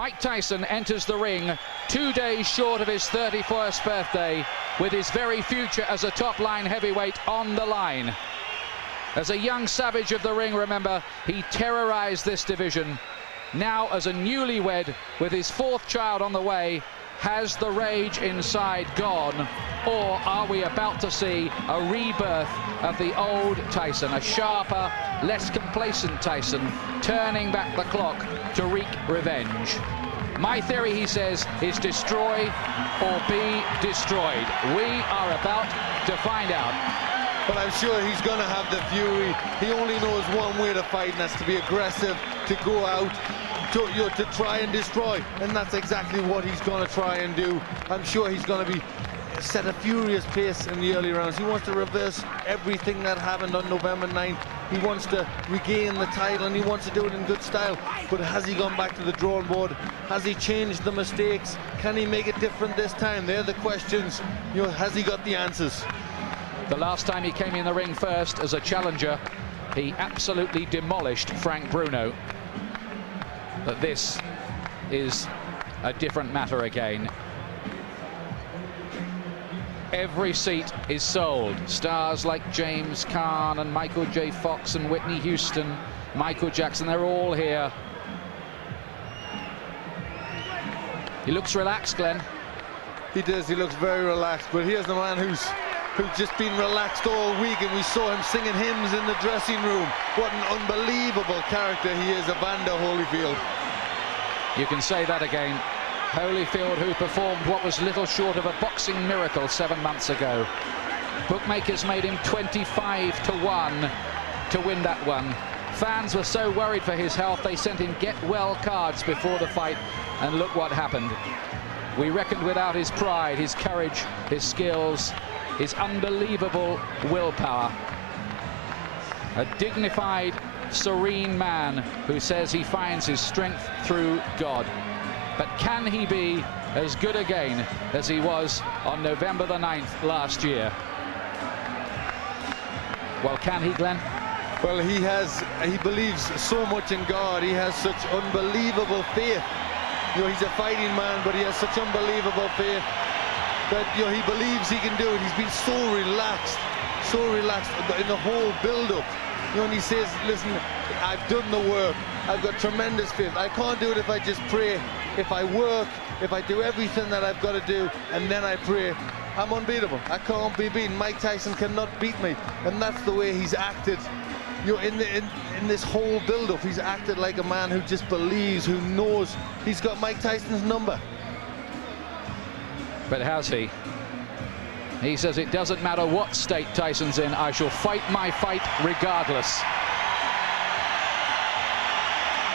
Mike Tyson enters the ring 2 days short of his 31st birthday, with his very future as a top-line heavyweight on the line. As a young savage of the ring, remember, he terrorized this division. Now, as a newlywed with his fourth child on the way, has the rage inside gone, or are we about to see a rebirth of the old Tyson, a sharper, less complacent Tyson, turning back the clock to wreak revenge? My theory, he says, is destroy or be destroyed. We are about to find out. But I'm sure he's going to have the fury. He only knows one way to fight, and that's to be aggressive, to go out, to try and destroy. And that's exactly what he's going to try and do. I'm sure he's going to set a furious pace in the early rounds. He wants to reverse everything that happened on November 9th. He wants to regain the title, and he wants to do it in good style. But has he gone back to the drawing board? Has he changed the mistakes? Can he make it different this time? They're the questions. You know, has he got the answers? The last time he came in the ring first as a challenger, he absolutely demolished Frank Bruno. But this is a different matter again. Every seat is sold. Stars like James Caan and Michael J. Fox and Whitney Houston, Michael Jackson, they're all here. He looks relaxed, Glenn. He does, he looks very relaxed, but here's the man who's just been relaxed all week, and we saw him singing hymns in the dressing room. What an unbelievable character he is, Evander Holyfield. You can say that again. Holyfield, who performed what was little short of a boxing miracle 7 months ago. Bookmakers made him 25-1 to win that one. Fans were so worried for his health, they sent in get-well cards before the fight, and look what happened. We reckoned without his pride, his courage, his skills, his unbelievable willpower. A dignified, serene man who says he finds his strength through God. But can he be as good again as he was on November the 9th last year? Well, can he, Glenn? Well, he believes so much in God. He has such unbelievable faith. You know, he's a fighting man, but he has such unbelievable faith that, you know, he believes he can do it. He's been so relaxed in the whole build-up. You know, and he says, listen, I've done the work. I've got tremendous faith. I can't do it if I just pray. If I work, if I do everything that I've got to do, and then I pray, I'm unbeatable. I can't be beaten. Mike Tyson cannot beat me. And that's the way he's acted. You know, in this whole build-up, he's acted like a man who just believes, who knows he's got Mike Tyson's number. But has he? He says it doesn't matter what state Tyson's in, I shall fight my fight regardless.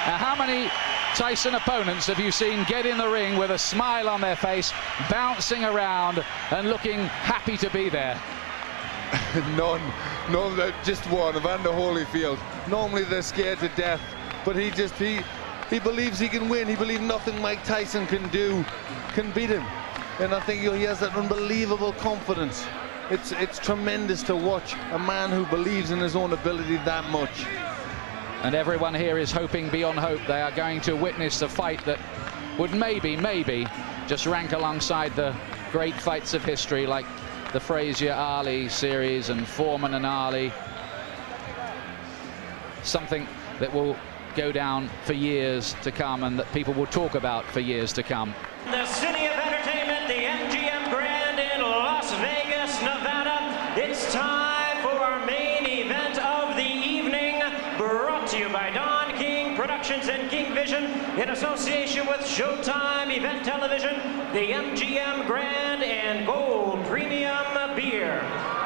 Now, how many Tyson opponents have you seen get in the ring with a smile on their face, bouncing around and looking happy to be there? None, just one, Evander Holyfield. Normally they're scared to death, but he believes he can win. He believes nothing Mike Tyson can do can beat him. And I think, you know, he has that unbelievable confidence. It's tremendous to watch a man who believes in his own ability that much. And everyone here is hoping beyond hope. They are going to witness a fight that would maybe just rank alongside the great fights of history, like the Frazier-Ali series and Foreman and Ali. Something that will go down for years to come, and that people will talk about for years to come. The city of entertainment, the MGM Grand in Las Vegas, Nevada. It's time for our main event of the evening, brought to you by Don King Productions and King Vision in association with Showtime Event Television, the MGM Grand and Gold Premium Beer.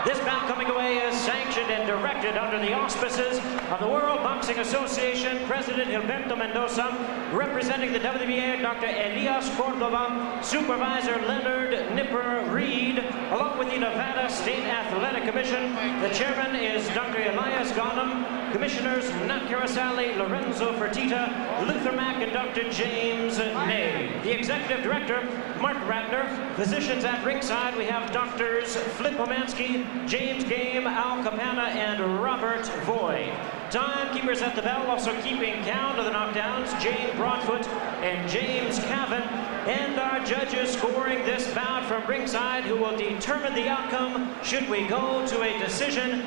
This bout coming away is sanctioned and directed under the auspices of the World Boxing Association, President Gilberto Mendoza, representing the WBA, Dr. Elias Cordova, Supervisor Leonard Nipper Reed, along with the Nevada State Athletic Commission. The chairman is Dr. Elias Ghanem, Commissioners Nat Carasali, Lorenzo Fertitta, Luther Mack, and Dr. James Ney. The Executive Director, Mark Ratner. Physicians at ringside, we have Doctors Flip Omansky, James Game, Al Capana, and Robert Voy. Timekeepers at the bell, also keeping count of the knockdowns, Jane Broadfoot and James Cavan. And our judges scoring this bout from ringside, who will determine the outcome should we go to a decision,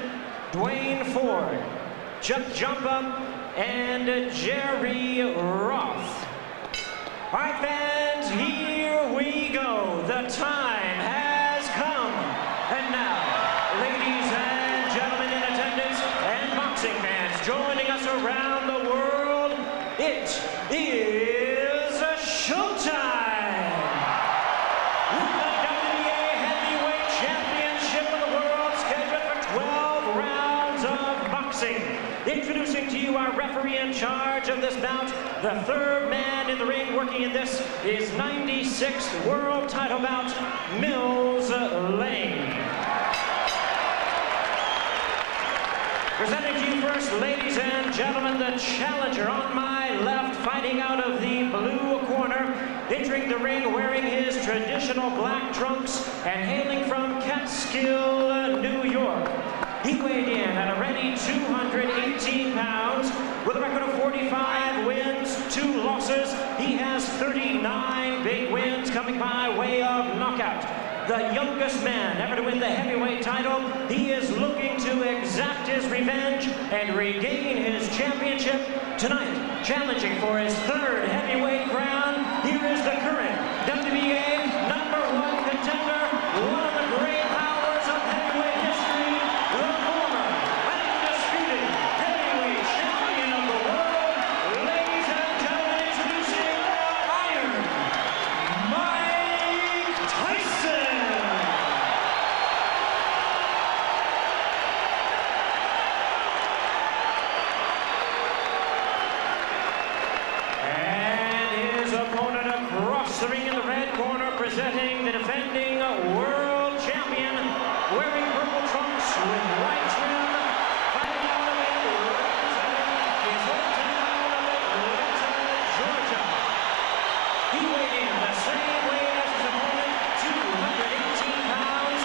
Dwayne Ford, Chuck Jumpa, and Jerry Roth. All right, fans, here we go. The time has come. And now, ladies and gentlemen in attendance and boxing fans joining us around the world, it is showtime. With the WBA Heavyweight Championship of the world scheduled for 12 rounds of boxing. Introducing to you our referee in charge of this bout, the third man in the ring working in this is 96th world title bout, Mills Lane. Presenting to you first, ladies and gentlemen, the challenger on my left, fighting out of the blue corner, entering the ring wearing his traditional black trunks and hailing from Catskill, New York. He weighed in at a ready 218 pounds with a record of 45 wins, 2 losses. He has 39 big wins coming by way of knockout. The youngest man ever to win the heavyweight title. He is looking to exact his revenge and regain his championship tonight. Challenging for his third heavyweight crown, here is the current WBA #1 contender, one of the great powers of heavyweight history, the former undisputed heavyweight champion of the world. Ladies and gentlemen, introducing Iron Mike Tyson. And his opponent across the ring in the red corner, presenting the defending world champion, wearing purple trunks with white trim, fighting out of it, representing his hometown of Atlanta, Georgia. He weighed in the same weight as his opponent, 218 pounds,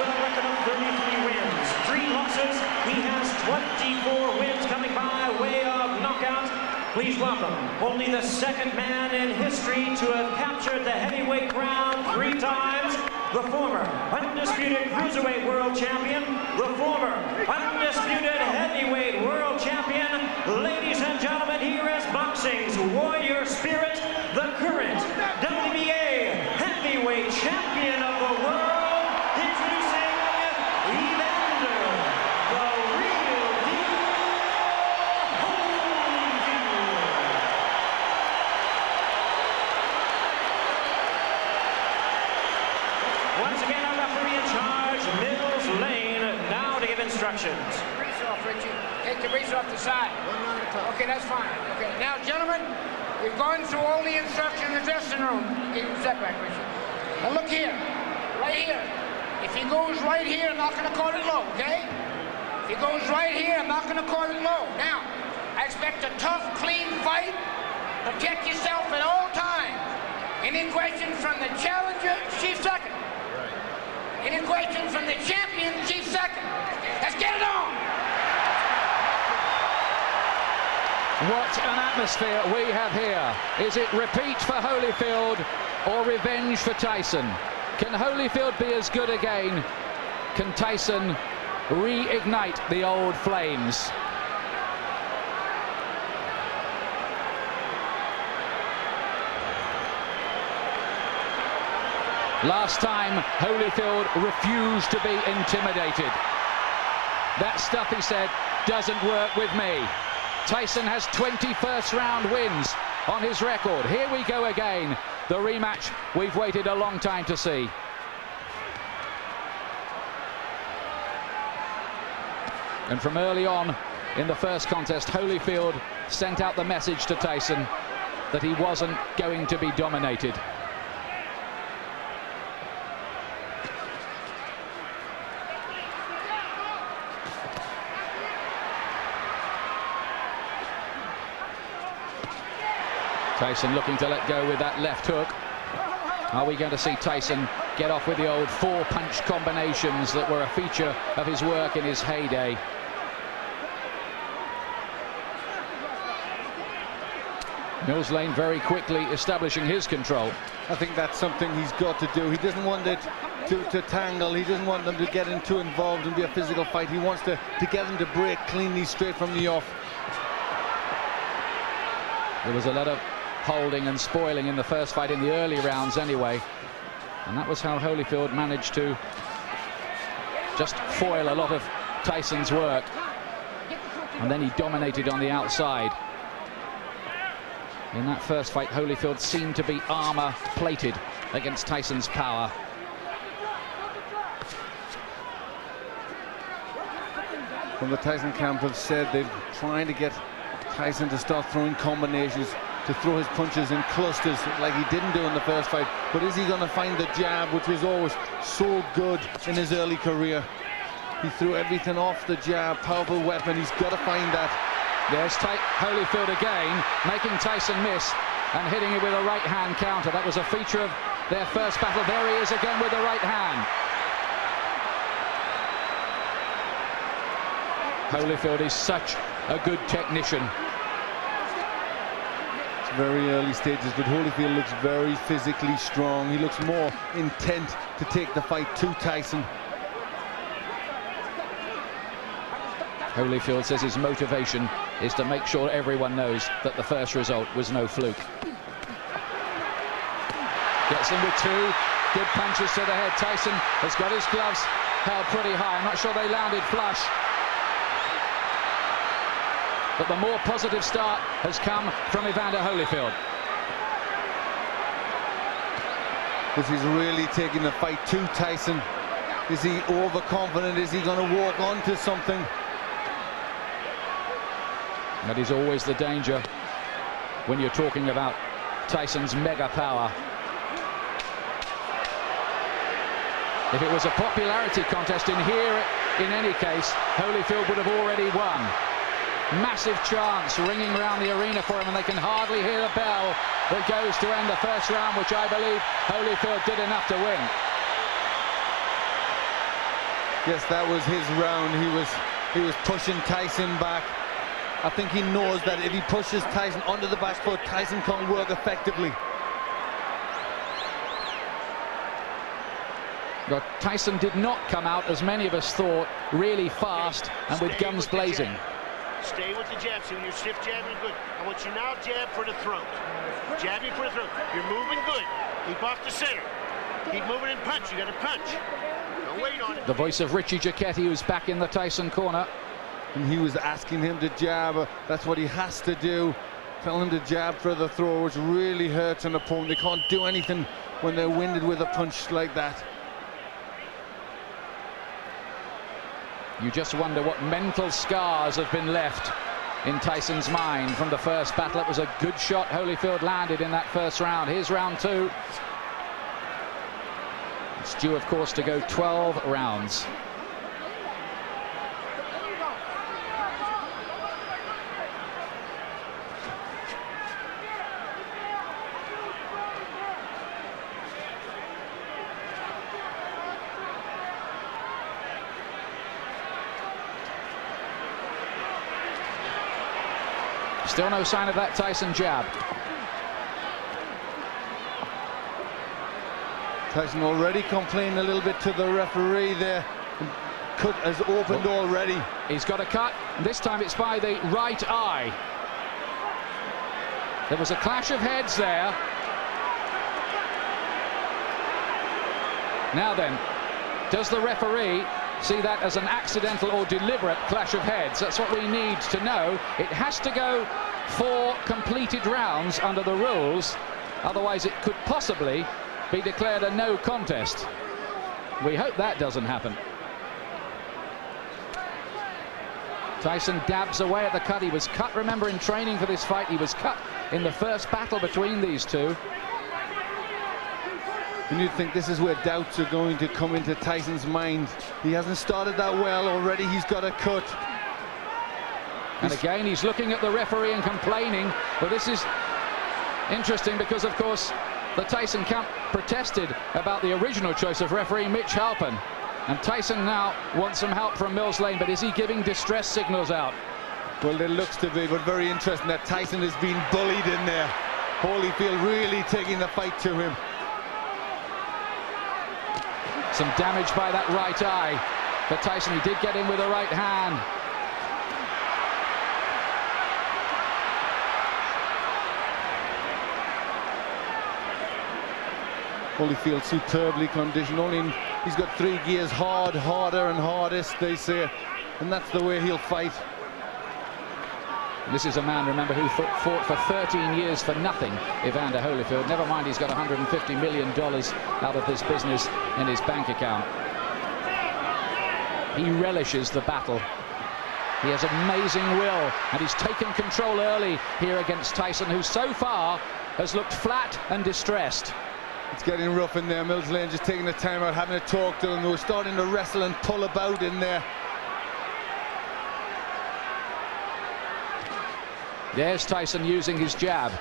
with a record of 33 wins, 3 losses. He has 24 wins coming by way of knockout. Please welcome only the second man in history to have captured the heavyweight crown 3 times, the former undisputed cruiserweight world champion, the former undisputed heavyweight world champion. Ladies and gentlemen, here is boxing's warrior spirit, the current WBA heavyweight champion of the world, introducing Evander, the real deal, Holyfield. Once again, our referee in charge, Mills Lane, now to give instructions. Grease off, Richie. Take the grease off the side. Okay, that's fine. Okay, now, gentlemen, we've gone through all the instructions in the dressing room. Step back, Richie. Now, look here. Right here. If he goes right here, I'm not going to call it low, okay? If he goes right here, I'm not going to call it low. Now, I expect a tough, clean fight. Protect yourself at all times. Any questions from the challenger, she's second. Any questions from the champion, she's second. Let's get it on. What an atmosphere we have here. Is it repeat for Holyfield or revenge for Tyson? Can Holyfield be as good again? Can Tyson reignite the old flames? Last time, Holyfield refused to be intimidated. That stuff, he said, doesn't work with me. Tyson has 20 first-round wins on his record. Here we go again. The rematch we've waited a long time to see. And from early on in the first contest, Holyfield sent out the message to Tyson that he wasn't going to be dominated. Tyson looking to let go with that left hook. Are we going to see Tyson get off with the old four-punch combinations that were a feature of his work in his heyday? Mills Lane very quickly establishing his control. I think that's something he's got to do. He doesn't want it to tangle. He doesn't want them to get too involved and be a physical fight. He wants to get them to break cleanly straight from the off. There was a lot of holding and spoiling in the first fight in the early rounds anyway, and that was how Holyfield managed to just foil a lot of Tyson's work, and then he dominated on the outside. In that first fight, Holyfield seemed to be armor-plated against Tyson's power. From the Tyson camp have said they're trying to get Tyson to start throwing combinations, to throw his punches in clusters like he didn't do in the first fight. But is he going to find the jab, which was always so good in his early career? He threw everything off the jab, powerful weapon. He's got to find that. There's Holyfield again, making Tyson miss and hitting it with a right-hand counter. That was a feature of their first battle. There he is again with the right hand. Holyfield is such a good technician. It's very early stages, but Holyfield looks very physically strong. He looks more intent to take the fight to Tyson. Holyfield says his motivation is to make sure everyone knows that the first result was no fluke. Gets him with two good punches to the head. Tyson has got his gloves held pretty high. I'm not sure they landed flush, but the more positive start has come from Evander Holyfield. This is really taking the fight to Tyson. Is he overconfident? Is he going to walk onto something? That is always the danger when you're talking about Tyson's mega power. If it was a popularity contest in here, in any case, Holyfield would have already won. Massive chants ringing around the arena for him, and they can hardly hear the bell that goes to end the first round, which I believe Holyfield did enough to win. Yes, that was his round. He was pushing Tyson back. I think he knows that if he pushes Tyson onto the back foot, Tyson can't work effectively. But Tyson did not come out, as many of us thought, really fast and with guns blazing. Stay with the jab. So when you shift jabbing good. I want you now jab for the throat. Jabbing for the throat. You're moving good. Keep off the center. Keep moving and punch. You got to punch. Don't wait on it. The voice of Richie Giacchetti, who's back in the Tyson corner. And he was asking him to jab. That's what he has to do. Tell him to jab for the throw, which really hurts an opponent. They can't do anything when they're winded with a punch like that. You just wonder what mental scars have been left in Tyson's mind from the first battle. It was a good shot Holyfield landed in that first round. Here's round two. It's due, of course, to go 12 rounds. Still no sign of that Tyson jab. Tyson already complaining a little bit to the referee there. Cut has opened already. He's got a cut, and this time it's by the right eye. There was a clash of heads there. Now then, does the referee see that as an accidental or deliberate clash of heads? That's what we need to know. It has to go 4 completed rounds under the rules, otherwise it could possibly be declared a no contest. We hope that doesn't happen. Tyson dabs away at the cut. He was cut, remember, in training for this fight. He was cut in the first battle between these two. And you'd think this is where doubts are going to come into Tyson's mind. He hasn't started that well already. He's got a cut. And again, he's looking at the referee and complaining. But this is Interesting because, of course, the Tyson camp protested about the original choice of referee Mitch Halpin. And Tyson now wants some help from Mills Lane, but is he giving distress signals out? Well, it looks to be, but very interesting that Tyson is being bullied in there. Holyfield really taking the fight to him. Some damage by that right eye for Tyson. He did get in with a right hand. Holyfield superbly conditioned. He's got 3 gears: hard, harder and hardest, they say, and that's the way he'll fight. This is a man, remember, who fought for 13 years for nothing, Evander Holyfield. Never mind, he's got $150 million out of this business in his bank account. He relishes the battle. He has amazing will, and he's taken control early here against Tyson, who so far has looked flat and distressed. It's getting rough in there. Mills Lane just taking the time out, having a talk to them. They were starting to wrestle and pull about in there. There's Tyson using his jab.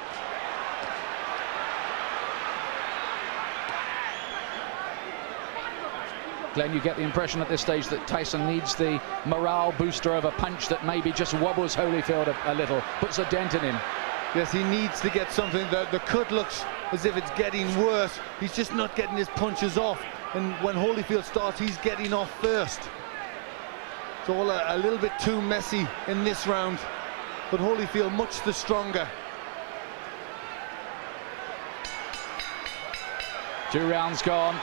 Glenn, you get the impression at this stage that Tyson needs the morale booster of a punch that maybe just wobbles Holyfield a little, puts a dent in him. Yes, he needs to get something. The cut looks as if it's getting worse. He's just not getting his punches off. And when Holyfield starts, he's getting off first. It's all a little bit too messy in this round. But Holyfield much the stronger. 2 rounds gone.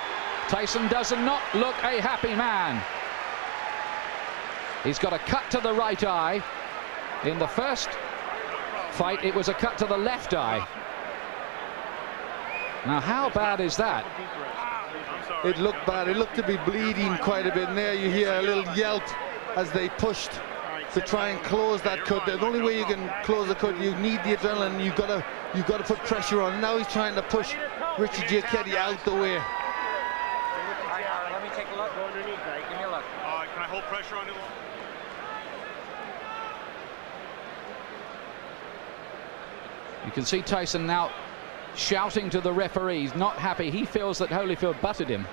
Tyson does not look a happy man. He's got a cut to the right eye. In the first fight, it was a cut to the left eye. Now, how bad is that? It looked bad. It looked to be bleeding quite a bit. And there you hear a little yelp as they pushed to try and close that cut. The only way you can close the cut, you need the adrenaline. You've got to put pressure on. Now he's trying to push Richie Giacchetti out the way. Let me take a look. Go underneath, right? Give me a look. Can I hold pressure on him? You can see Tyson now shouting to the referees, not happy. He feels that Holyfield butted him.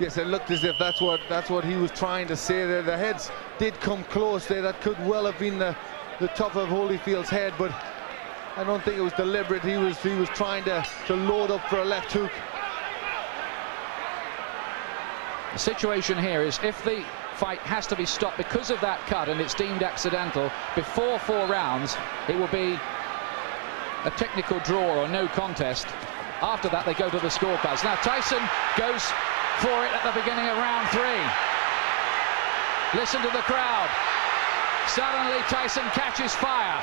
Yes, it looked as if that's what he was trying to say there. The heads did come close there. That could well have been the top of Holyfield's head, but I don't think it was deliberate. He was trying to load up for a left hook. The situation here is if the fight has to be stopped because of that cut and it's deemed accidental before 4 rounds, it will be a technical draw or no contest. After that, they go to the scorecards. Now Tyson goes for it at the beginning of round 3. Listen to the crowd. Suddenly Tyson catches fire.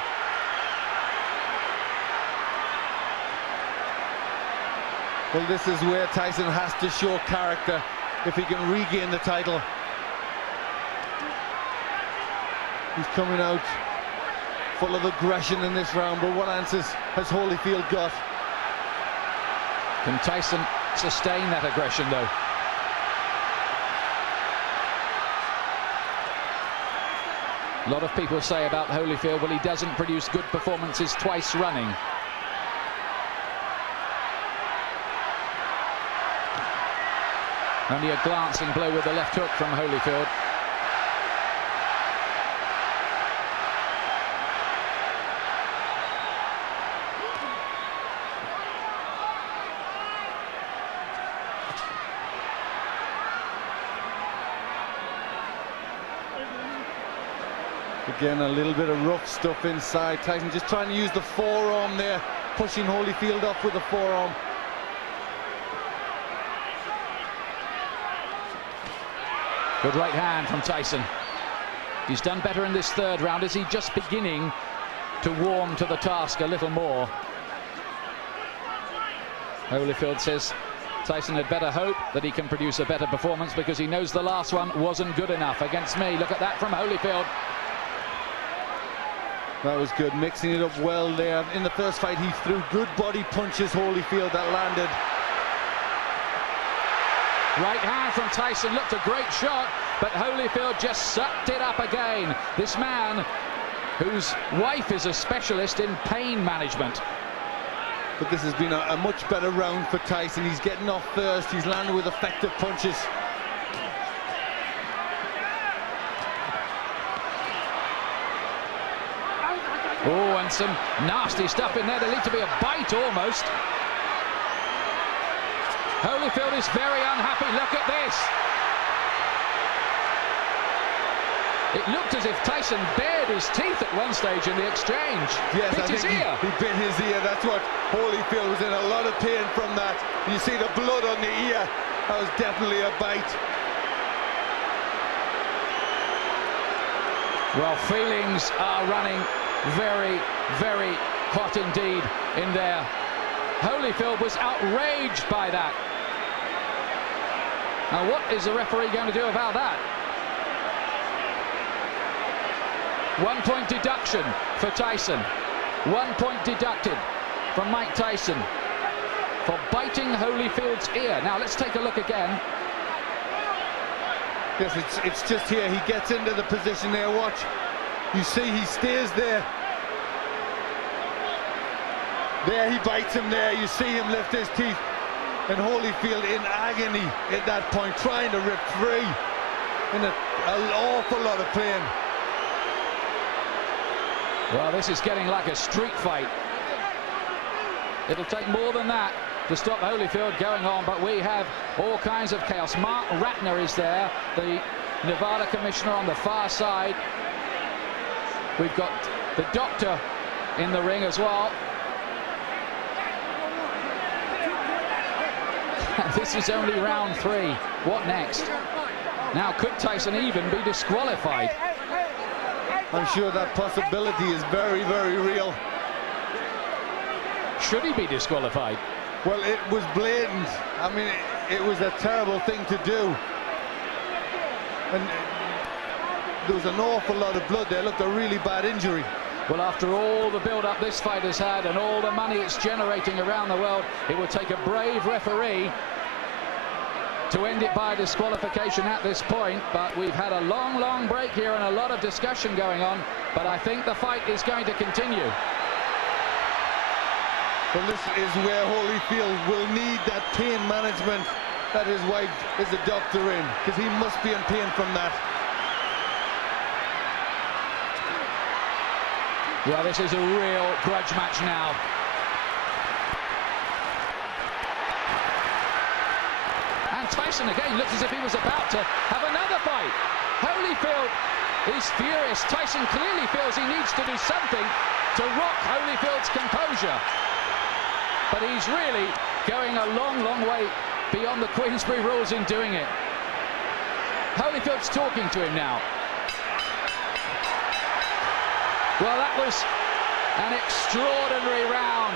Well, this is where Tyson has to show character if he can regain the title. He's coming out full of aggression in this round, but what answers has Holyfield got? Can Tyson sustain that aggression, though? A lot of people say about Holyfield, well, he doesn't produce good performances twice running. Only a glancing blow with the left hook from Holyfield. Again, a little bit of rough stuff inside. Tyson just trying to use the forearm there, pushing Holyfield off with the forearm. Good right hand from Tyson. He's done better in this 3rd round. Is he just beginning to warm to the task a little more? Holyfield says Tyson had better hope that he can produce a better performance because he knows the last one wasn't good enough against me. Look at that from Holyfield. That was good, mixing it up well there. In the first fight, he threw good body punches, Holyfield, that landed. Right hand from Tyson, looked a great shot, but Holyfield just sucked it up again. This man, whose wife is a specialist in pain management. But this has been a much better round for Tyson. He's getting off first. He's landing with effective punches. Oh, and some nasty stuff in there. There needs to be a bite almost. Holyfield is very unhappy. Look at this. It looked as if Tyson bared his teeth at one stage in the exchange. Yes, bit I his think ear. He bit his ear. That's what Holyfield was in a lot of pain from that. You see the blood on the ear. That was definitely a bite. Well, feelings are running very, very hot indeed in there. Holyfield was outraged by that. Now, what is the referee going to do about that? 1 point deduction for Tyson. 1 point deducted from Mike Tyson for biting Holyfield's ear. Now, let's take a look again. Yes, it's just here. He gets into the position there. Watch. You see he stays there. There, he bites him there. You see him lift his teeth. And Holyfield in agony at that point, trying to rip free. In an awful lot of pain. Well, this is getting like a street fight. It'll take more than that to stop Holyfield going on, but we have all kinds of chaos. Mark Ratner is there, the Nevada commissioner on the far side. We've got the doctor in the ring as well. This is only round 3. What next? Now, could Tyson even be disqualified? I'm sure that possibility is very, very real. Should he be disqualified? Well, it was blatant. I mean, it was a terrible thing to do. And there was an awful lot of blood there. Looked a really bad injury. Well, after all the build-up this fight has had and all the money it's generating around the world, it will take a brave referee to end it by disqualification at this point. But we've had a long, long break here and a lot of discussion going on. But I think the fight is going to continue. Well, this is where Holyfield will need that pain management that his wife is a doctor in, because he must be in pain from that. Well, this is a real grudge match now. And Tyson again looks as if he was about to have another fight. Holyfield is furious. Tyson clearly feels he needs to do something to rock Holyfield's composure. But he's really going a long, long way beyond the Queensberry rules in doing it. Holyfield's talking to him now. Well, that was an extraordinary round.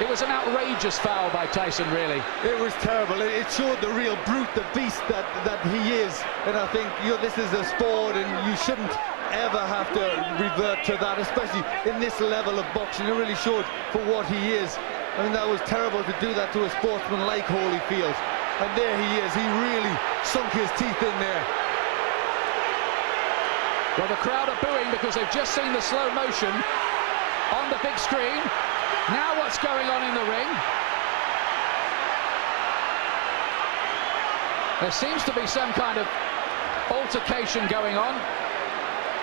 It was an outrageous foul by Tyson, really. It was terrible. It showed the real brute, the beast that he is. And I think, you know, this is a sport and you shouldn't ever have to revert to that, especially in this level of boxing. It really showed for what he is. I mean, that was terrible to do that to a sportsman like Holyfield. And there he is. He really sunk his teeth in there. Well, the crowd are booing because they've just seen the slow motion on the big screen. Now what's going on in the ring? There seems to be some kind of altercation going on.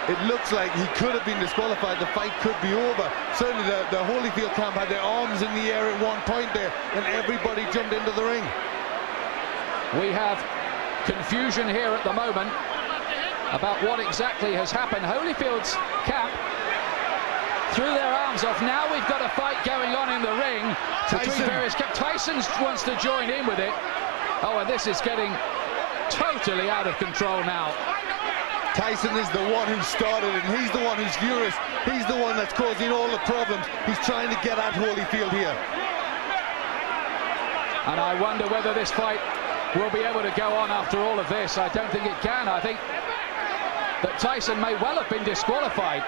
It looks like he could have been disqualified. The fight could be over. Certainly the Holyfield camp had their arms in the air at one point there, and everybody jumped into the ring. We have confusion here at the moment about what exactly has happened. Holyfield's camp threw their arms off. Now we've got a fight going on in the ring between various camps. Tyson wants to join in with it. Oh, and this is getting totally out of control now. Tyson is the one who started it, and he's the one who's furious. He's the one that's causing all the problems. He's trying to get at Holyfield here. And I wonder whether this fight will be able to go on after all of this. I don't think it can. I think that Tyson may well have been disqualified.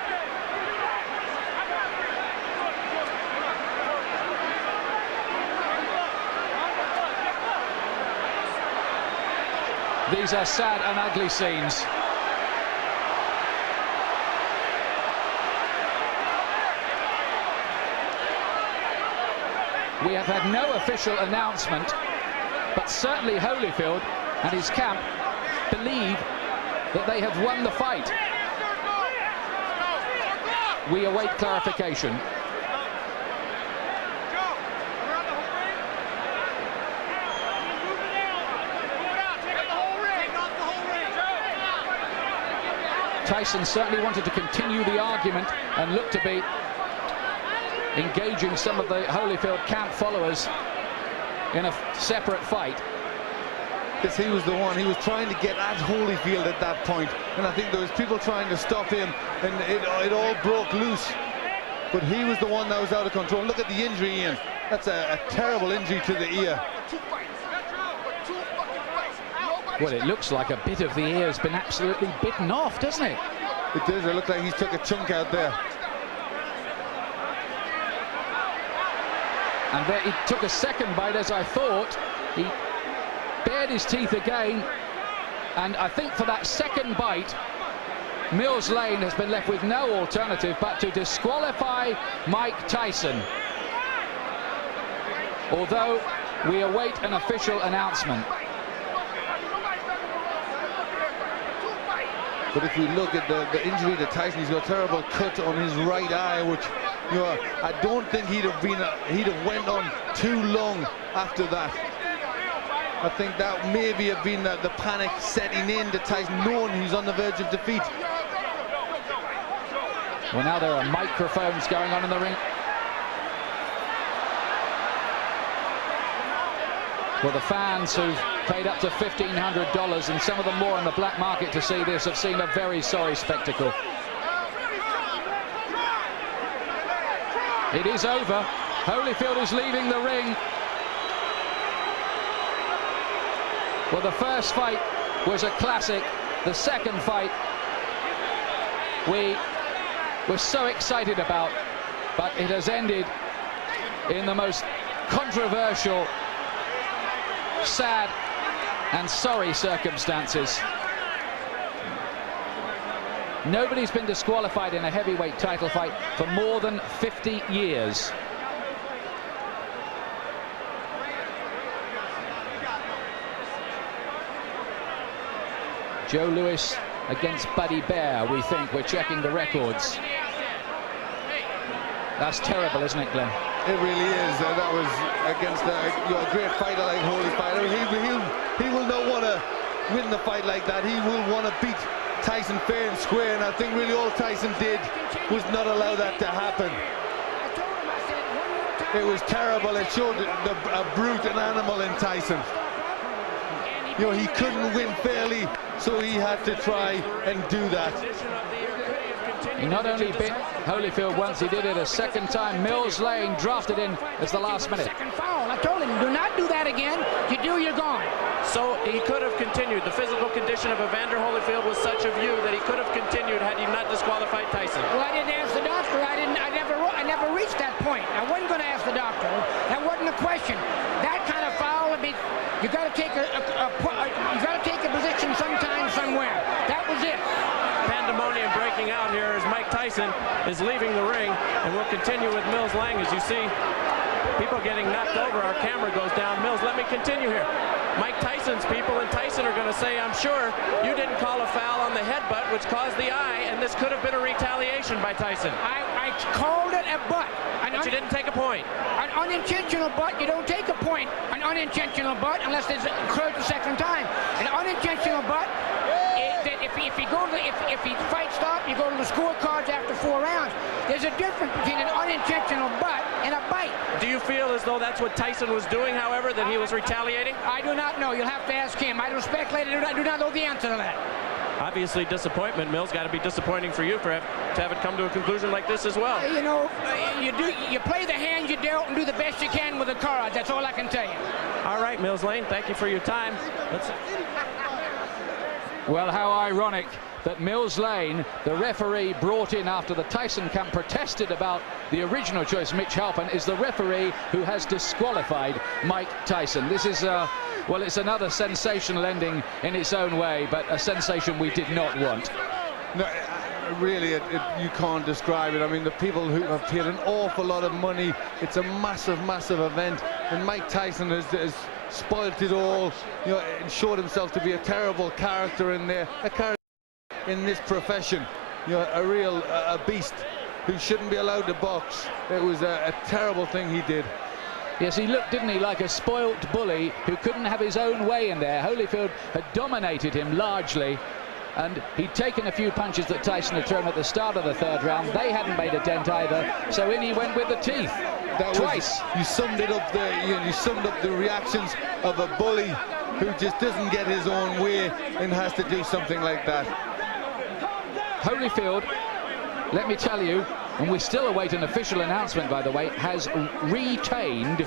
These are sad and ugly scenes. We have had no official announcement, but certainly Holyfield and his camp believe that they have won the fight. We await clarification. Tyson certainly wanted to continue the argument and looked to be engaging some of the Holyfield camp followers in a separate fight. Yes, he was the one. He was trying to get at Holyfield at that point, and I think there was people trying to stop him, and it all broke loose. But he was the one that was out of control. Look at the injury, Ian. That's a terrible injury to the ear. Well, it looks like a bit of the ear has been absolutely bitten off, doesn't it? It does. It looks like he's took a chunk out there. And there he took a second bite, as I thought. He bared his teeth again, and I think for that second bite, Mills Lane has been left with no alternative but to disqualify Mike Tyson. Although we await an official announcement. But if we look at the injury to Tyson, he's got a terrible cut on his right eye, which, you know, I don't think he'd have went on too long after that. I think that maybe have been the panic setting in to Tyson, knowing he's on the verge of defeat. Well, now there are microphones going on in the ring. Well, the fans who've paid up to $1,500 and some of them more on the black market to see this have seen a very sorry spectacle. It is over. Holyfield is leaving the ring. Well, the first fight was a classic. The second fight we were so excited about, but it has ended in the most controversial, sad and sorry circumstances. Nobody's been disqualified in a heavyweight title fight for more than 50 years. Joe Louis against Buddy Bear, we think. We're checking the records. That's terrible, isn't it, Glenn? It really is. That was against a great fighter like Holyfield. He will not want to win the fight like that. He will want to beat Tyson fair and square, and I think really all Tyson did was not allow that to happen. It was terrible. It showed a brute, an animal in Tyson. You know, he couldn't win fairly, so he had to try and do that. He not only bit Holyfield once, he did it a second time. Mills Lane drafted in as the last minute. Second foul. I told him, do not do that again. You do, you're gone. So he could have continued. The physical condition of Evander Holyfield was such a view that he could have continued had he not disqualified Tyson. Well, I didn't ask the doctor. I never reached that point. I wasn't going to ask the doctor. That wasn't a question. That kind of foul, I mean, you got to take a position sometime, somewhere. That was it. Pandemonium breaking out here as Mike Tyson is leaving the ring, and we'll continue with Mills Lang. As you see, people getting knocked over. Our camera goes down. Mills, let me continue here. Mike Tyson's people and Tyson are going to say, I'm sure you didn't call a foul on the headbutt, which caused the eye, and this could have been a retaliation by Tyson. I called it a butt. But you didn't take a point. An unintentional butt, you don't take a point. An unintentional butt, unless it's occurred the second time. An unintentional butt, if he fight stop, you go to the scorecards after 4 rounds. There's a difference between an unintentional butt and a bite. Do you feel as though that's what Tyson was doing, however, that he was retaliating? I do not know. You'll have to ask him. I don't speculate. I do not know the answer to that. Obviously disappointment. Mills, got to be disappointing for you to have it come to a conclusion like this as well. You know, you play the hand you dealt and do the best you can with the cards. That's all I can tell you. All right, Mills Lane, thank you for your time. Well, how ironic that Mills Lane, the referee brought in after the Tyson camp protested about the original choice, Mitch Halpin, is the referee who has disqualified Mike Tyson. This is, well, it's another sensational ending in its own way, but a sensation we did not want. No, really, you can't describe it. I mean, the people who have paid an awful lot of money. It's a massive, massive event, and Mike Tyson has spoilt it all, you know, and showed himself to be a terrible character in there, a character in this profession, you know, a real beast who shouldn't be allowed to box. It was a terrible thing he did. Yes, he looked, didn't he, like a spoilt bully who couldn't have his own way in there. Holyfield had dominated him largely, and he'd taken a few punches that Tyson had thrown at the start of the third round. They hadn't made a dent either, so in he went with the teeth. That twice. You summed it up there. You summed up the reactions of a bully who just doesn't get his own way and has to do something like that. Holyfield, let me tell you, and we still await an official announcement, by the way, has retained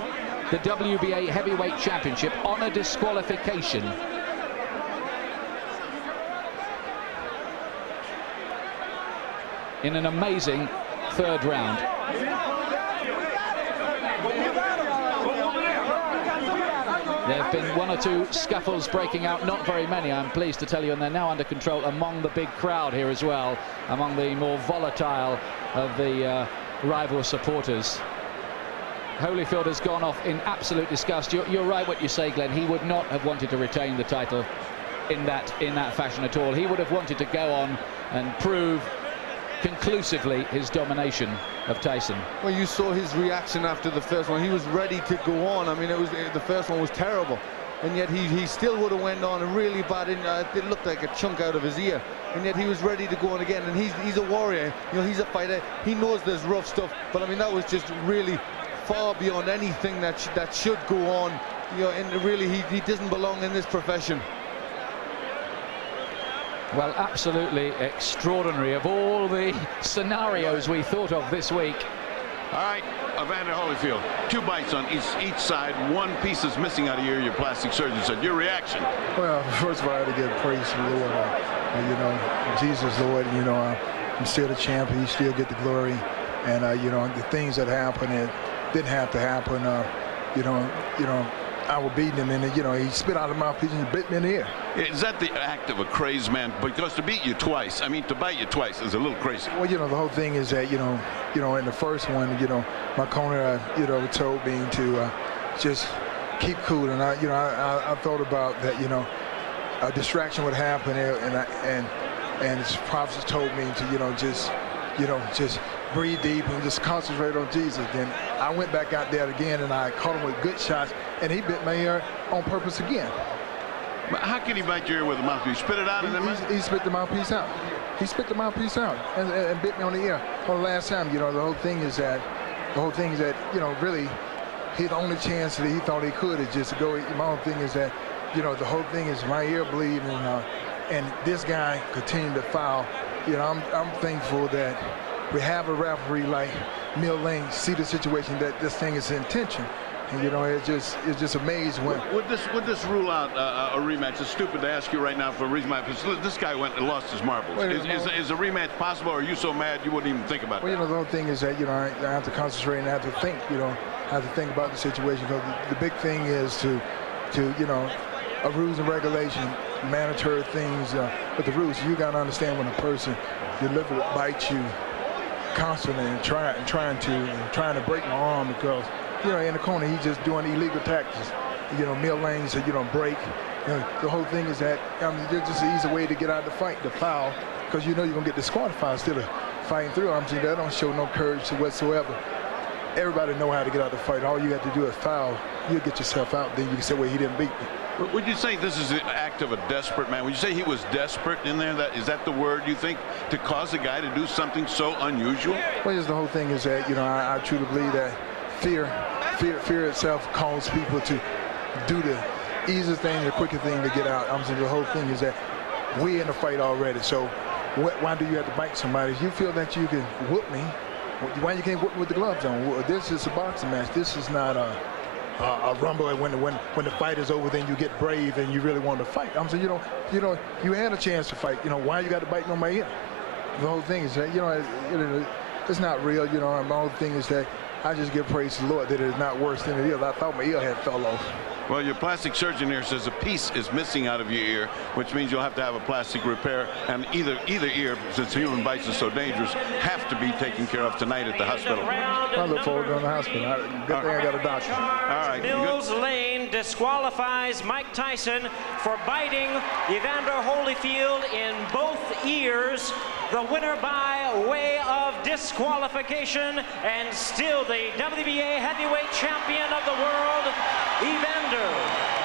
the WBA Heavyweight Championship on a disqualification. In an amazing third round. There have been one or two scuffles breaking out, not very many, I'm pleased to tell you, and they're now under control among the big crowd here as well, among the more volatile of the rival supporters. Holyfield has gone off in absolute disgust. You're right what you say, Glenn. He would not have wanted to retain the title in that fashion at all. He would have wanted to go on and prove conclusively his domination of Tyson. Well, you saw his reaction after the first one. He was ready to go on. I mean, the first one was terrible, and yet he still would have went on and really bad. It looked like a chunk out of his ear, and yet he was ready to go on again. And he's a warrior. You know, he's a fighter. He knows there's rough stuff, but I mean, that was just really far beyond anything that should go on. You know, and really, he doesn't belong in this profession. Well, absolutely extraordinary of all the scenarios we thought of this week. All right, Evander Holyfield, 2 bites on each side. 1 piece is missing out of your plastic surgeon said. Your reaction? Well, first of all, I had to give praise to the Lord. You know, Jesus, Lord, you know, I'm still the champion. You still get the glory. And, you know, the things that happened, it didn't have to happen. You know, I was beating him, and you know, he spit out of my mouthpiece and bit me in the ear. Is that the act of a crazed man? Because to beat you twice, I mean, to bite you twice is a little crazy. Well, you know, the whole thing is that, you know, in the first one, you know, my corner, you know, told me to just keep cool, and I thought about that, you know, a distraction would happen, and his prophets told me to, just breathe deep and just concentrate on Jesus. Then I went back out there again, and I caught him with good shots, and he bit my ear on purpose again. But how can he bite your ear with a mouthpiece? Spit it out of them? He spit the mouthpiece out. He spit the mouthpiece out and bit me on the ear. On the last time, you know, the whole thing is that, you know, really, the only chance that he thought he could is just to go. My whole thing is that, you know, the whole thing is my ear bleeding, and this guy continued to foul. You know, I'm thankful that we have a referee like Mill Lane see the situation that this thing is intention. And, you know, it's just amazed when. Would this rule out a rematch? It's stupid to ask you right now for a rematch. This guy went and lost his marbles. Is a rematch possible, or are you so mad you wouldn't even think about it? Well, you know, the whole thing is that, you know, I have to concentrate and I have to think, you know, I have to think about the situation. Because the big thing is to, you know, a rules and regulation, mandatory things, but the rules, you got to understand when a person deliberately bites you constantly and trying to break my arm, because, you know, in the corner he's just doing illegal tactics. You know, Mill Lane said, you don't break. You know, the whole thing is that there's just an easy way to get out of the fight, the foul, because you know you're gonna get disqualified instead of fighting through. I'm saying that don't show no courage whatsoever. Everybody know how to get out of the fight. All you have to do is foul. You'll get yourself out. Then you can say, well, he didn't beat me. Would you say this is an act of a desperate man? Would you say he was desperate in there? Is that the word you think, to cause a guy to do something so unusual? Well, the whole thing is that, you know, I truly believe that fear itself causes people to do the easiest thing, the quicker thing to get out. I'm saying the whole thing is that we're in the fight already. So why do you have to bite somebody? If you feel that you can whoop me, why you can't whoop me with the gloves on? Well, this is a boxing match. This is not a rumble. When the fight is over, then you get brave and you really want to fight. I'm saying, you had a chance to fight. You know, why you got to bite on my ear? The whole thing is that, you know, it's not real. You know, my whole thing is that I just give praise to the Lord that it is not worse than it is. I thought my ear had fell off. Well, your plastic surgeon here says a piece is missing out of your ear, which means you'll have to have a plastic repair. And either ear, since human bites are so dangerous, have to be taken care of tonight at the hospital. I look forward to going to the hospital. Good thing I got a doctor. All right. Mills Lane disqualifies Mike Tyson for biting Evander Holyfield in both ears. The winner by way of disqualification, and still the WBA heavyweight champion of the world, Evander,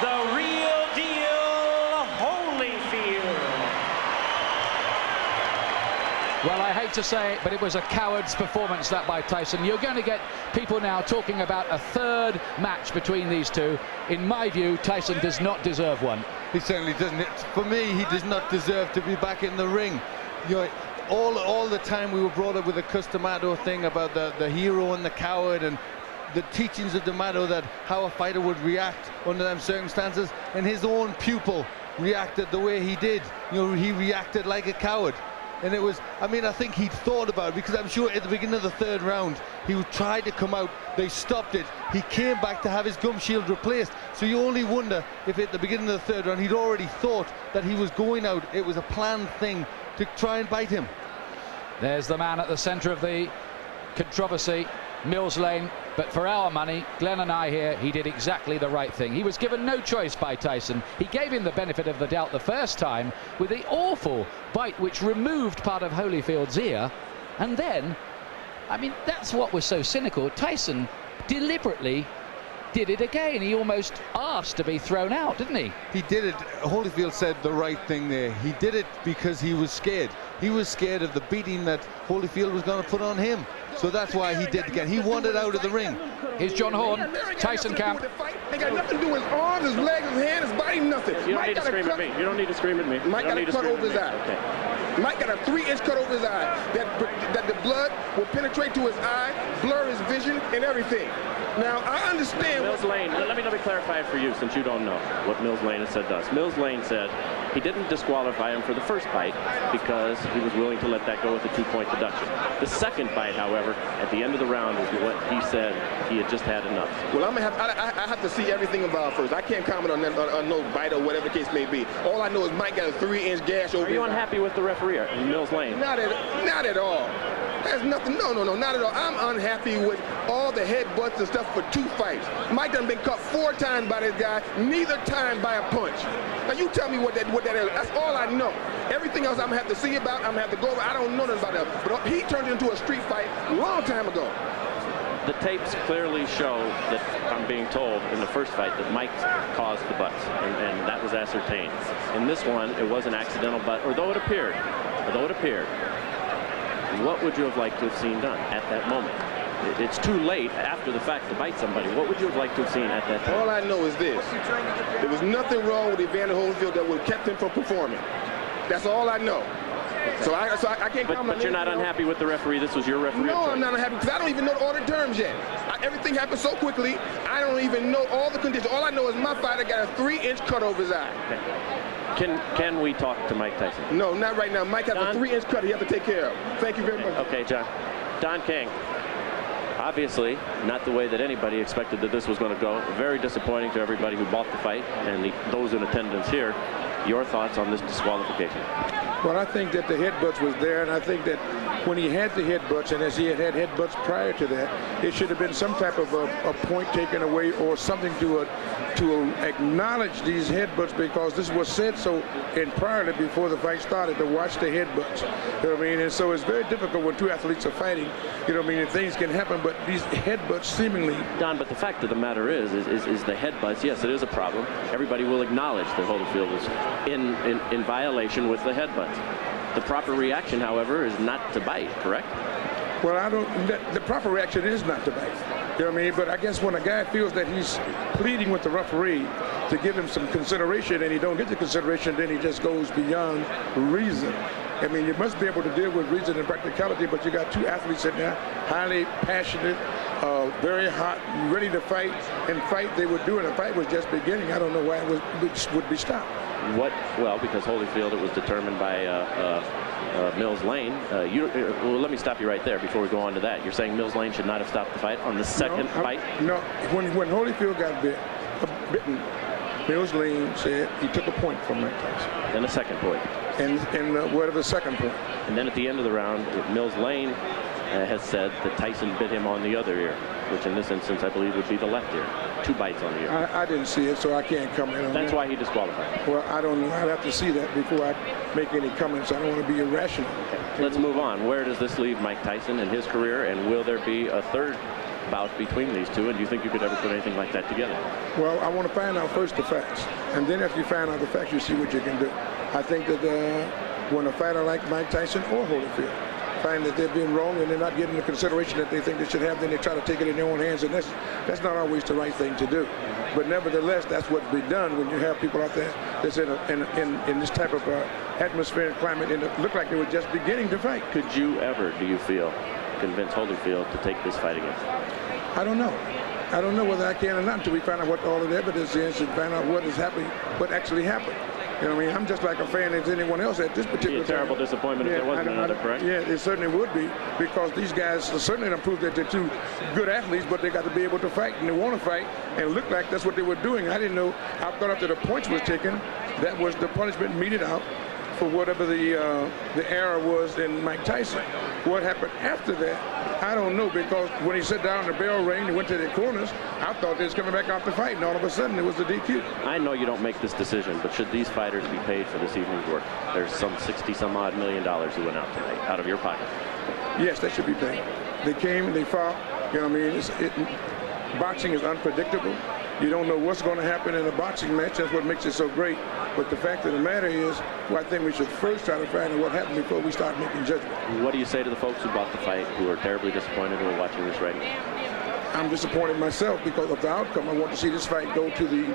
the real deal, Holyfield. Well, I hate to say it, but it was a coward's performance, that by Tyson. You're going to get people now talking about a third match between these two. In my view, Tyson does not deserve one. He certainly doesn't. For me, he does not deserve to be back in the ring. You know, all the time we were brought up with the Customato thing about the hero and the coward, and the teachings of D'Amato that how a fighter would react under them circumstances, and his own pupil reacted the way he did. You know, he reacted like a coward. And it was, I mean, I think he'd thought about it, because I'm sure at the beginning of the third round he tried to come out, they stopped it, he came back to have his gum shield replaced. So you only wonder if at the beginning of the third round he'd already thought that he was going out. It was a planned thing to try and bite him. There's the man at the center of the controversy, Mills Lane. But for our money, Glenn and I here, he did exactly the right thing. He was given no choice by Tyson. He gave him the benefit of the doubt the first time with the awful bite which removed part of Holyfield's ear. And then, I mean, that's what was so cynical. Tyson deliberately did it again. He almost asked to be thrown out, didn't he? He did it. Holyfield said the right thing there. He did it because he was scared. He was scared of the beating that Holyfield was going to put on him. So that's why he did it again. He wanted out of the ring. Here's John Horn, Tyson camp. Ain't got nothing to do with his arms, his legs, his hand, his body, nothing. You don't need to scream at me. You don't need to scream at me. Mike got a cut over his eye. Okay. Mike got a 3-inch cut over his eye. That the blood will penetrate to his eye, blur his vision, and everything. Now, I understand. Mills Lane, let me clarify it for you, since you don't know what Mills Lane has said to us. Mills Lane said he didn't disqualify him for the first bite because he was willing to let that go with a 2-point deduction. The second bite, however, at the end of the round is what he said he had just had enough. Well, I have to see everything involved first. I can't comment on, on no bite or whatever the case may be. All I know is Mike got a 3-inch gash over his eye. Are you unhappy with the referee, Mills Lane? Not at all. There's nothing, no, not at all. I'm unhappy with all the headbutts and stuff for 2 fights. Mike done been cut 4 times by this guy, neither time by a punch. Now you tell me what that is. That's all I know. Everything else I'm gonna have to see about, I'm gonna have to go over. I don't know nothing about that. But he turned it into a street fight a long time ago. The tapes clearly show that, I'm being told, in the first fight that Mike caused the butts, and that was ascertained. In this one, it was an accidental butt, although it appeared, what would you have liked to have seen done at that moment? It's too late after the fact to bite somebody. What would you have liked to have seen at that time? All I know is this. There was nothing wrong with Evander Holyfield that would have kept him from performing. That's all I know. So I can't comment. But you're not unhappy with the referee? This was your referee? No, I'm not unhappy because I don't even know the order terms yet. Everything happened so quickly, I don't even know all the conditions. All I know is my fighter got a 3-inch cut over his eye. Okay. Can we talk to Mike Tyson? No, not right now. Mike has a 3-inch cut he has to take care of. Thank you very much. Okay, John. Don King. Obviously, not the way that anybody expected that this was going to go. Very disappointing to everybody who bought the fight and those in attendance here. Your thoughts on this disqualification? Well, I think that the headbutts was there, and I think that when he had the headbutts, and as he had headbutts prior to that, it should have been some type of a point taken away or something to acknowledge these headbutts, because this was said so prior before the fight started, to watch the headbutts. You know what I mean? And so it's very difficult when 2 athletes are fighting. You know what I mean? And things can happen, but these headbutts seemingly. Don, but the fact of the matter is the headbutts. Yes, it is a problem. Everybody will acknowledge that Holyfield is in violation with the headbutts. The proper reaction, however, is not to bite, correct? Well, the proper reaction is not to bite. You know what I mean? But I guess when a guy feels that he's pleading with the referee to give him some consideration and he don't get the consideration, then he just goes beyond reason. I mean, you must be able to deal with reason and practicality, but you got 2 athletes in there, highly passionate, very hot, ready to fight, and fight they were doing. The fight was just beginning. I don't know why it would be stopped. Well, because Holyfield, it was determined by Mills Lane. Well, let me stop you right there before we go on to that. You're saying Mills Lane should not have stopped the fight on the second fight? No, when Holyfield got bitten, Mills Lane said he took a point from Mike Tyson. Then a second point. And whatever the second point. And then at the end of the round, Mills Lane has said that Tyson bit him on the other ear, which in this instance I believe would be the left ear. 2 bites on the ear. I didn't see it, so I can't comment on that. That's why he disqualified. Well, I don't know. I'd have to see that before I make any comments. I don't want to be irrational. Okay. Let's move on. Where does this leave Mike Tyson in his career, and will there be a third bout between these two, and do you think you could ever put anything like that together? Well, I want to find out first the facts, and then after you find out the facts, you see what you can do. I think that when a fighter like Mike Tyson or Holyfield find that they're being wrong and they're not getting the consideration that they think they should have, then they try to take it in their own hands, and that's not always the right thing to do. But nevertheless, that's what's been done when you have people out there that's in this type of atmosphere and climate, and it looked like they were just beginning to fight. Could you ever, do you feel, convince Holyfield to take this fight again? I don't know. I don't know whether I can or not until we find out what all of the evidence is and find out what is happening, what actually happened. You know what I mean? I'm just like a fan as anyone else at this particular time. It'd be a terrible disappointment if there wasn't another, correct? Yeah, it certainly would be, because these guys certainly don't prove that they're two good athletes, but they got to be able to fight, and they want to fight, and it looked like that's what they were doing. I didn't know. I thought after the points was taken, that was the punishment meted out for whatever the error was in Mike Tyson. What happened after that, I don't know, because when he sat down, the bell rang, he went to the corners, I thought they was coming back out to fight, and all of a sudden it was the DQ. I know you don't make this decision, but should these fighters be paid for this evening's work? There's some $60-some-odd million who went out tonight, out of your pocket. Yes, they should be paid. They came, they fought, you know what I mean? Boxing is unpredictable. You don't know what's going to happen in a boxing match. That's what makes it so great. But the fact of the matter is, well, I think we should first try to find out what happened before we start making judgment. What do you say to the folks who bought the fight, who are terribly disappointed, who are watching this right now? I'm disappointed myself because of the outcome. I want to see this fight go to the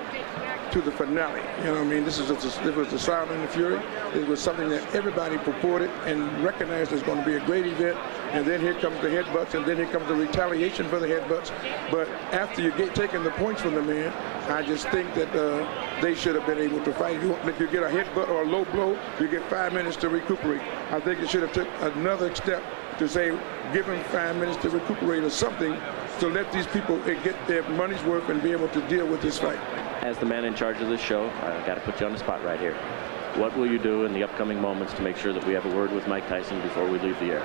finale. You know what I mean? This was the Sound and the Fury. It was something that everybody purported and recognized as going to be a great event. And then here comes the headbutts, and then here comes the retaliation for the headbutts. But after you get taking the points from the man, I just think that they should have been able to fight. If you get a headbutt or a low blow, you get 5 minutes to recuperate. I think it should have took another step to say, give them 5 minutes to recuperate or something, to let these people get their money's worth and be able to deal with this fight. As the man in charge of this show, I've got to put you on the spot right here. What will you do in the upcoming moments to make sure that we have a word with Mike Tyson before we leave the air?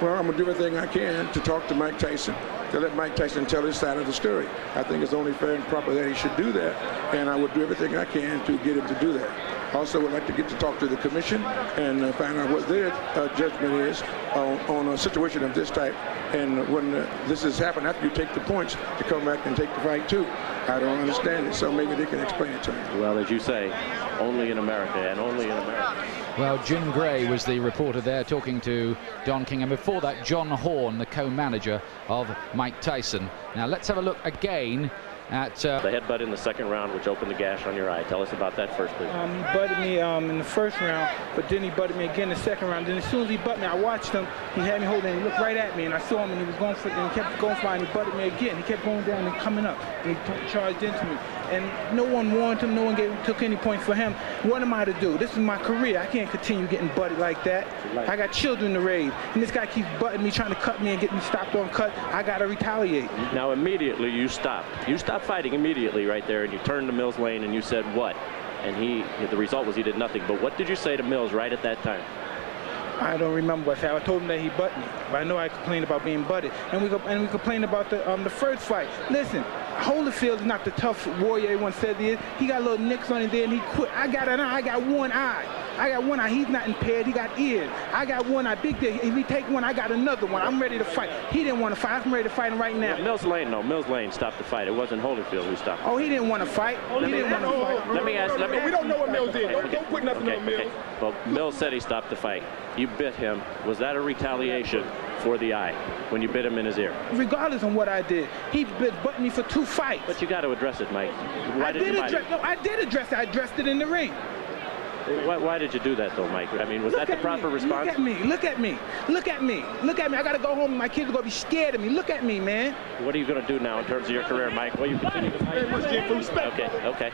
Well, I'm going to do everything I can to talk to Mike Tyson, to let Mike Tyson tell his side of the story. I think it's only fair and proper that he should do that, and I would do everything I can to get him to do that. Also, would like to get to talk to the commission and find out what their judgment is on a situation of this type. And when this has happened, after you take the points, to come back and take the fight too. I don't understand it, so maybe they can explain it to me. Well, as you say, only in America, and only in America. Well, Jim Gray was the reporter there talking to Don King, and before that, John Horn, the co-manager of Mike Tyson. Now, let's have a look again at the headbutt in the second round, which opened the gash on your eye. Tell us about that first, please. He butted me in the first round, but then he butted me again in the second round. Then as soon as he butted me, I watched him. He had me holding, and he looked right at me, and I saw him, and he was going for it, and he kept going for it, and he butted me again. He kept going down and coming up, and he charged into me. And no one warned him, no one took any points for him. What am I to do? This is my career. I can't continue getting butted like that. I got children to raise, and this guy keeps butting me, trying to cut me and get me stopped on cut. I got to retaliate. Now, immediately you stopped. You stopped fighting immediately right there, and you turned to Mills Lane and you said what? And the result was he did nothing. But what did you say to Mills right at that time? I don't remember what I said. I told him that he butted me, but I know I complained about being butted. And we complained about the first fight. Listen, Holyfield is not the tough warrior everyone said he is. He got little nicks on his there, and he quit. I got an eye. I got one eye. I got one eye. He's not impaired. He got ears. I got one eye. Big deal. If he take one, I got another one. I'm ready to fight. He didn't want to fight. I'm ready to fight him right now. Well, Mills Lane, no. Mills Lane stopped the fight. It wasn't Holyfield who stopped. Oh, he didn't want to fight. He didn't want to fight. Let me ask. We don't know what Mills did. Don't put nothing on Mills. Okay. Well, Mills said he stopped the fight. You bit him. Was that a retaliation for the eye when you bit him in his ear? Regardless of what I did, he butted me for 2 fights. But you got to address it, Mike. I did address it. I addressed it in the ring. Why did you do that, though, Mike? I mean, was that the proper response? Look at me. Look at me. Look at me. Look at me. I got to go home. My kids are going to be scared of me. Look at me, man. What are you going to do now in terms of your career, Mike? Well, you continue to fight. Okay.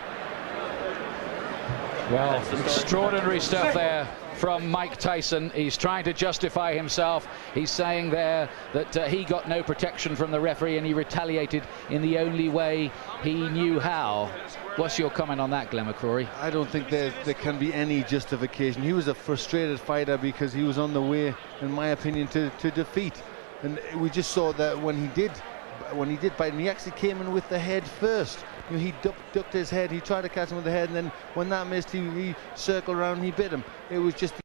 Well, extraordinary stuff there from Mike Tyson. He's trying to justify himself. He's saying there that he got no protection from the referee and he retaliated in the only way he knew how. What's your comment on that, Glenn McCrory? I don't think there can be any justification. He was a frustrated fighter because he was on the way, in my opinion, to defeat. And we just saw that when he did fight, and he actually came in with the head first. You know, he ducked his head, he tried to catch him with the head, and then when that missed, he circled around and he bit him. It was just